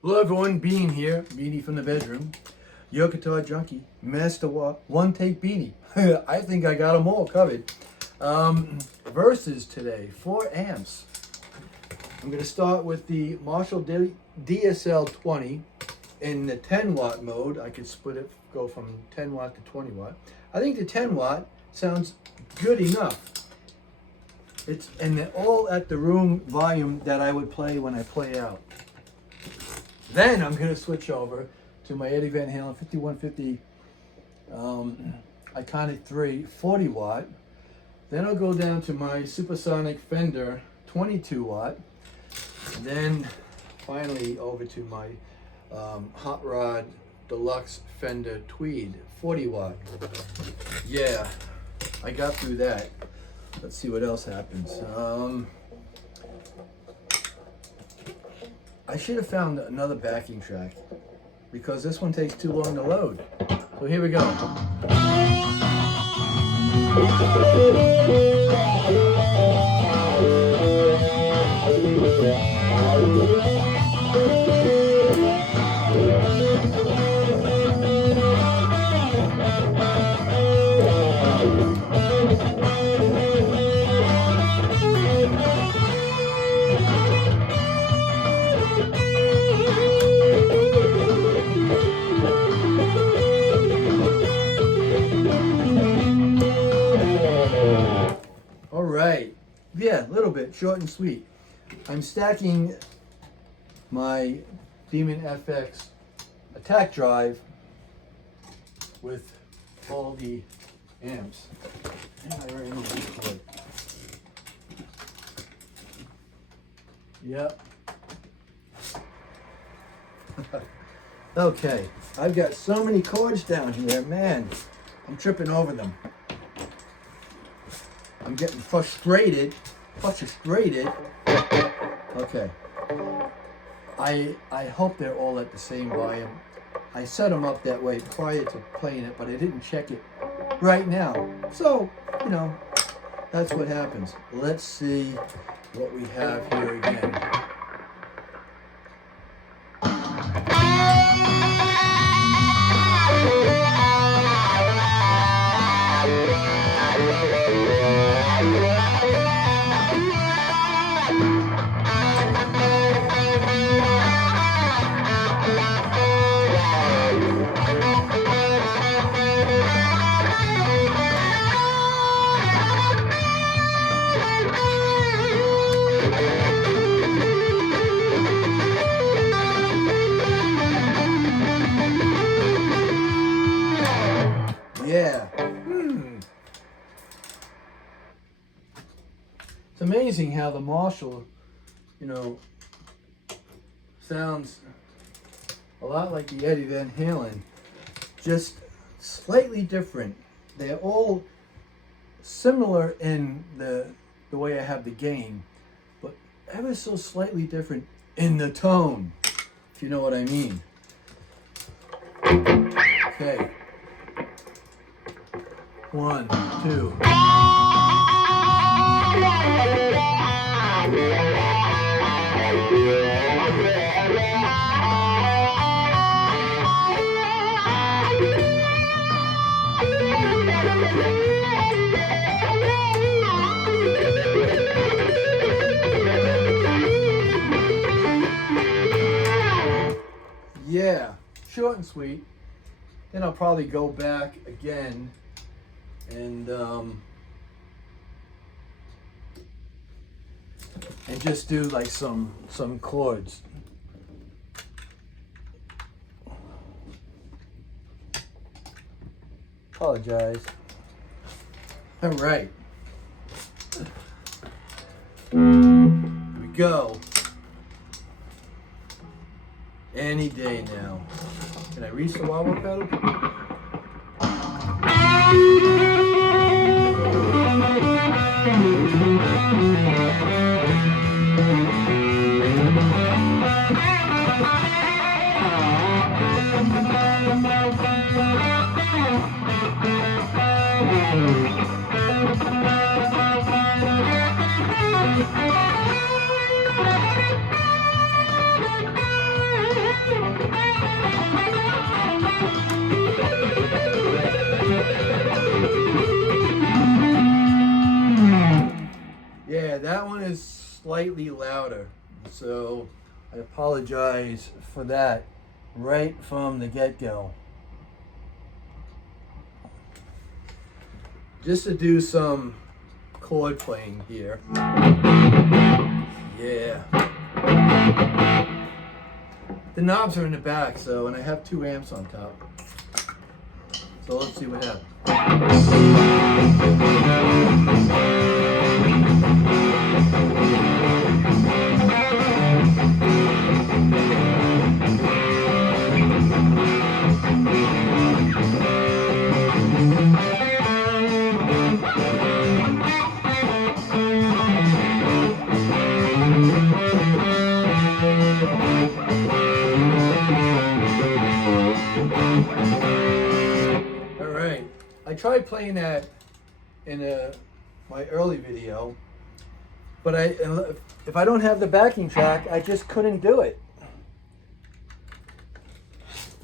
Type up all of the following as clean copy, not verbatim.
Hello everyone, Bean here, Beanie from the bedroom. Your guitar junkie, Master One Take Beanie. I think I got them all covered. Verses today, 4 amps. I'm going to start with the Marsall DSL20 in the 10 watt mode. I could split it, go from 10 watt to 20 watt. I think the 10 watt sounds good enough. And they're all at the room volume that I would play when I play out. Then I'm going to switch over to my Eddie Van Halen 5150 Iconic 3 40 watt. Then I'll go down to my Supersonic Fender 22 watt. Then finally over to my Hot Rod Deluxe Fender Tweed 40 watt. Yeah, I got through that. Let's see what else happens. I should have found another backing track because this one takes too long to load. So here we go. Right, yeah, a little bit, short and sweet. I'm stacking my Demon FX attack drive with all the amps. Yeah, I already know this chord. Yep. Okay, I've got so many chords down here, man. I'm tripping over them. I'm getting frustrated. Okay. I hope they're all at the same volume. I set them up that way prior to playing it, but I didn't check it right now. So, you know, that's what happens. Let's see what we have here again. Yeah. It's amazing how the Marshall, you know, sounds a lot like the Eddie Van Halen, just slightly different. They're all similar in the way I have the gain, but ever so slightly different in the tone, if you know what I mean. Okay. 1, 2. Yeah, short and sweet. Then I'll probably go back again and just do like some chords. Apologize. All right. Here we go. Any day now. Can I reach the wobble pedal? slightly louder. So I apologize for that right from the get-go. Just to do some chord playing here. Yeah. The knobs are in the back, so, and I have 2 amps on top. So let's see what happens. I tried playing that in my early video, but if I don't have the backing track, I just couldn't do it.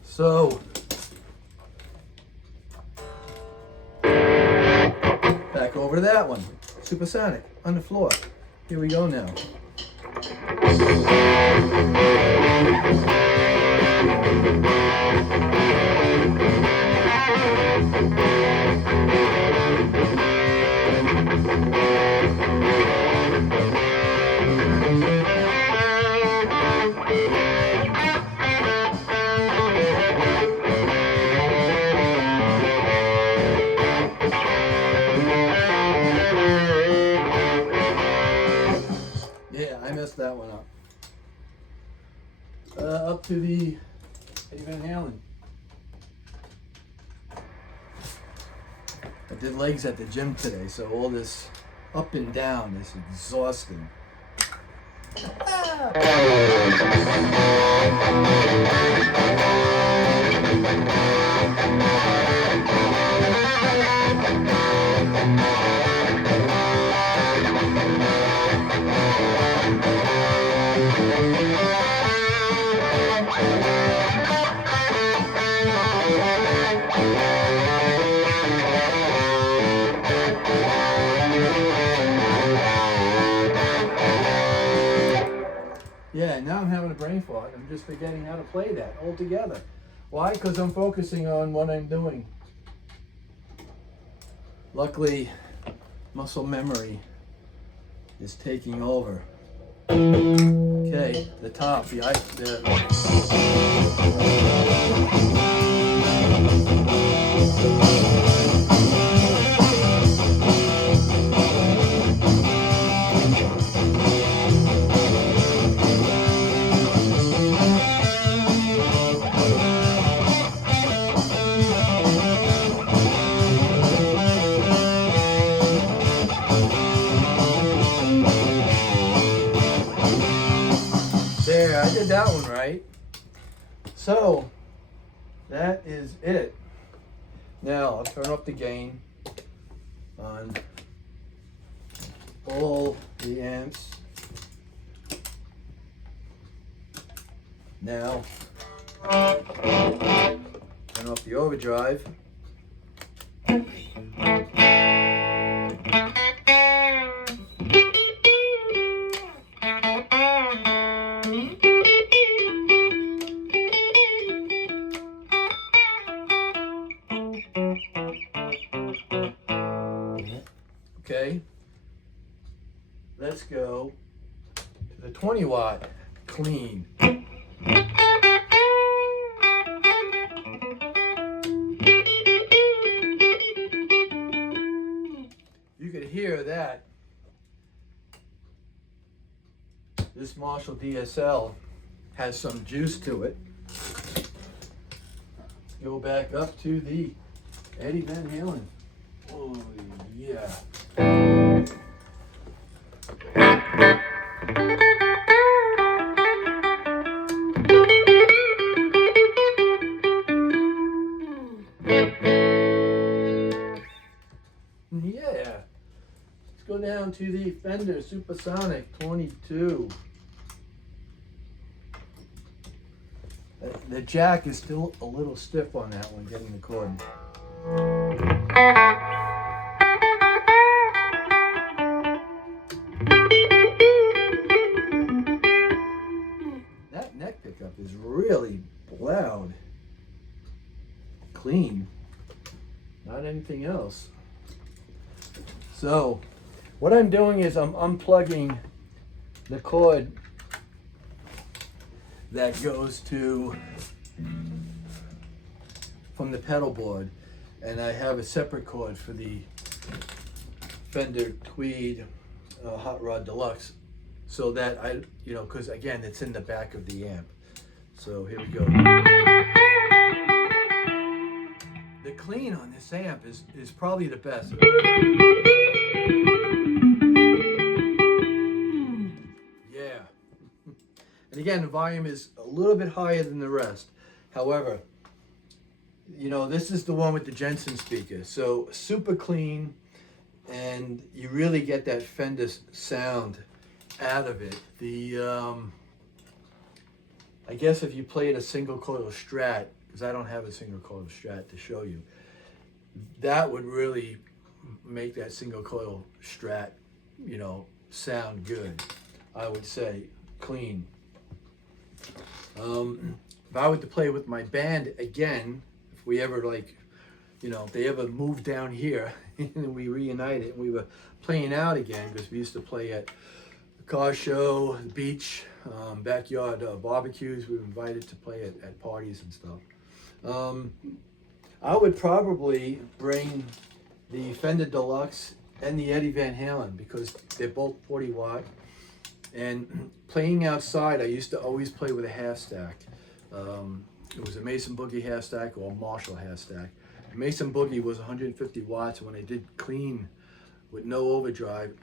So back over to that one, supersonic on the floor. Here we go now. Yeah, I messed that one up. Up to the Eddie Van Halen. I did legs at the gym today, so all this up and down is exhausting. Yeah, now I'm having a brain fart. I'm just forgetting how to play that altogether. Why? Because I'm focusing on what I'm doing. Luckily, muscle memory is taking over. Okay, the top, there, I did that one right. So, that is it. Now, I'll turn up the gain on all the amps. Now, turn off the overdrive. Okay, let's go to the 20 watt clean. You could hear that this Marsall DSL has some juice to it. Go back up to the Eddie Van Halen. Oh yeah. Yeah. Let's go down to the Fender Supersonic 22. The jack is still a little stiff on that one, getting the chord. pickup is really loud, clean, not anything else. So what I'm doing is I'm unplugging the cord that goes to from the pedal board, and I have a separate cord for the Fender Tweed Hot Rod Deluxe, so that I, because again, it's in the back of the amp. So here we go. The clean on this amp is probably the best. Yeah. And again, the volume is a little bit higher than the rest. However, this is the one with the Jensen speaker. So super clean, and you really get that Fender sound out of it. I guess if you played a single coil Strat, because I don't have a single coil Strat to show you, that would really make that single coil Strat, sound good. I would say clean. If I were to play with my band again, if we ever if they ever moved down here and we reunited and we were playing out again, because we used to play at the car show, the beach, backyard barbecues. We were invited to play at parties and stuff. I would probably bring the Fender Deluxe and the Eddie Van Halen, because they're both 40 watt. And playing outside, I used to always play with a half stack. It was a Mason Boogie half stack or a Marshall half stack. Mason Boogie was 150 watts. When I did clean with no overdrive,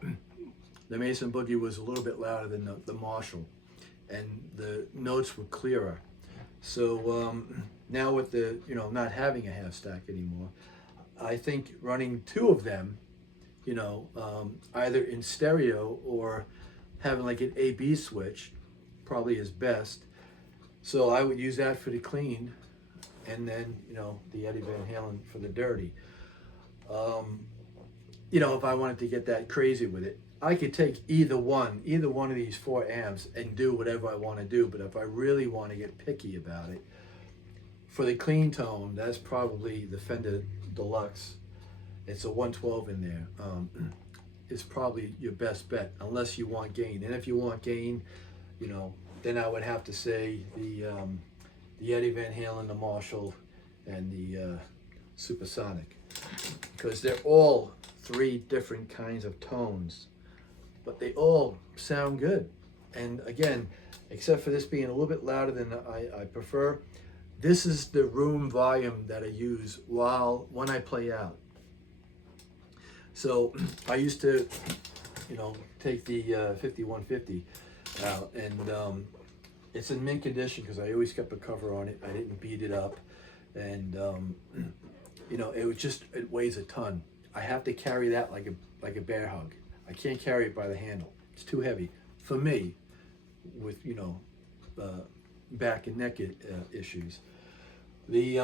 the Mason Boogie was a little bit louder than the Marshall, and the notes were clearer. So now with the not having a half stack anymore, I think running two of them, either in stereo or having like an A/B switch probably is best. So I would use that for the clean, and then the Eddie Van Halen for the dirty. If I wanted to get that crazy with it, I could take either one of these 4 amps and do whatever I want to do. But if I really want to get picky about it, for the clean tone, that's probably the Fender Deluxe. It's a 112 in there. It's probably your best bet, unless you want gain. And if you want gain, then I would have to say the Eddie Van Halen, the Marshall, and the Supersonic, because they're all 3 different kinds of tones, but they all sound good. And again, except for this being a little bit louder than I prefer, this is the room volume that I use when I play out. So I used to, take the 5150 out, and it's in mint condition because I always kept a cover on it. I didn't beat it up, and it weighs a ton. I have to carry that like a bear hug. I can't carry it by the handle. It's too heavy for me, with back and neck issues. The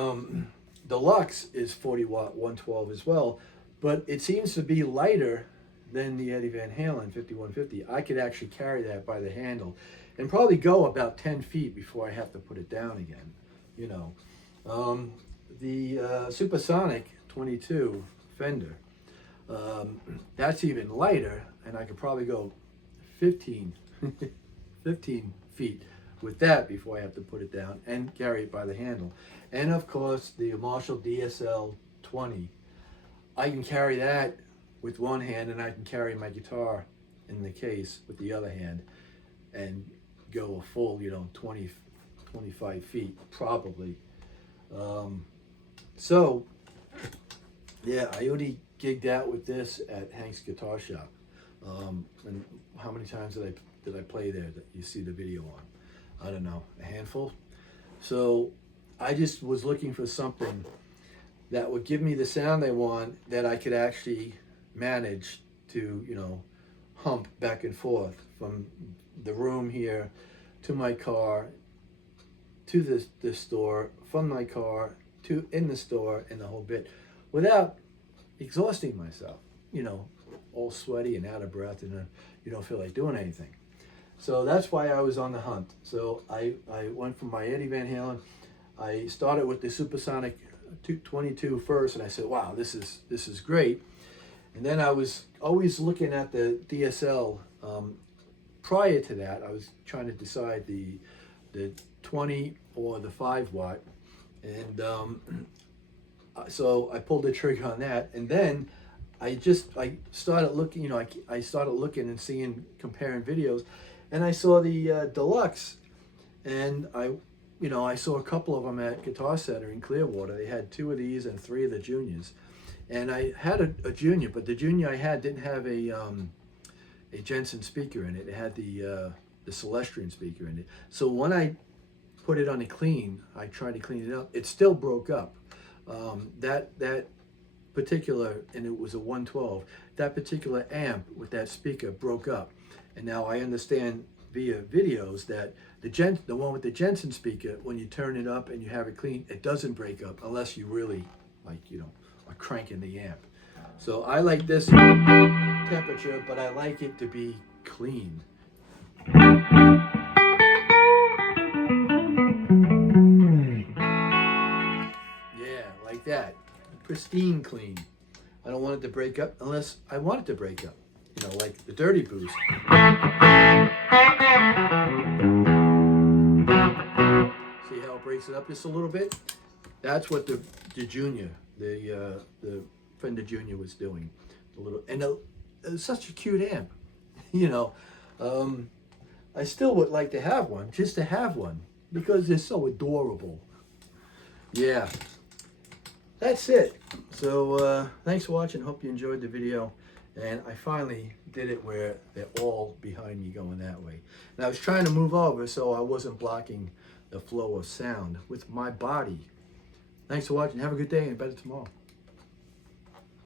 Deluxe is 40 watt 112 as well, but it seems to be lighter than the Eddie Van Halen 5150. I could actually carry that by the handle and probably go about 10 feet before I have to put it down again. The Supersonic 22 Fender, that's even lighter, and I could probably go 15 feet with that before I have to put it down and carry it by the handle. And of course, the Marsall DSL20, I can carry that with one hand, and I can carry my guitar in the case with the other hand and go a full 20 25 feet probably. So yeah, I only gigged out with this at Hank's Guitar Shop. And how many times did I play there that you see the video on? I don't know, a handful. So I just was looking for something that would give me the sound I want, that I could actually manage to, hump back and forth from the room here to my car, to the store, from my car to in the store, and the whole bit, without exhausting myself, all sweaty and out of breath, and you don't feel like doing anything. So that's why I was on the hunt. So I went from my Eddie Van Halen. I started with the Supersonic 22 first, and I said, wow, this is great. And then I was always looking at the DSL. Prior to that, I was trying to decide the 20 or the 5 watt, and so I pulled the trigger on that. And then I started looking, you know, I started looking and seeing, comparing videos, and I saw the Deluxe, and I saw a couple of them at Guitar Center in Clearwater. They had 2 of these and 3 of the juniors, and I had a junior, but the junior I had didn't have a Jensen speaker in it. It had the Celestian speaker in it. So when I put it on the clean, I tried to clean it up. It still broke up. That particular, and it was a 112. That particular amp with that speaker broke up, and now I understand via videos that the one with the Jensen speaker, when you turn it up and you have it clean, it doesn't break up unless you really are cranking the amp. So I like this temperature, but I like it to be clean. Yeah, like that. Pristine clean. I don't want it to break up unless I want it to break up. Like the Dirty Boost. See how it breaks it up just a little bit? That's what the Junior, the Fender Junior was doing. It's such a cute amp. I still would like to have one, just to have one, because they're so adorable. Yeah, that's it. So thanks for watching. Hope you enjoyed the video. And I finally did it where they're all behind me going that way. And I was trying to move over so I wasn't blocking the flow of sound with my body. Thanks for watching. Have a good day and better tomorrow.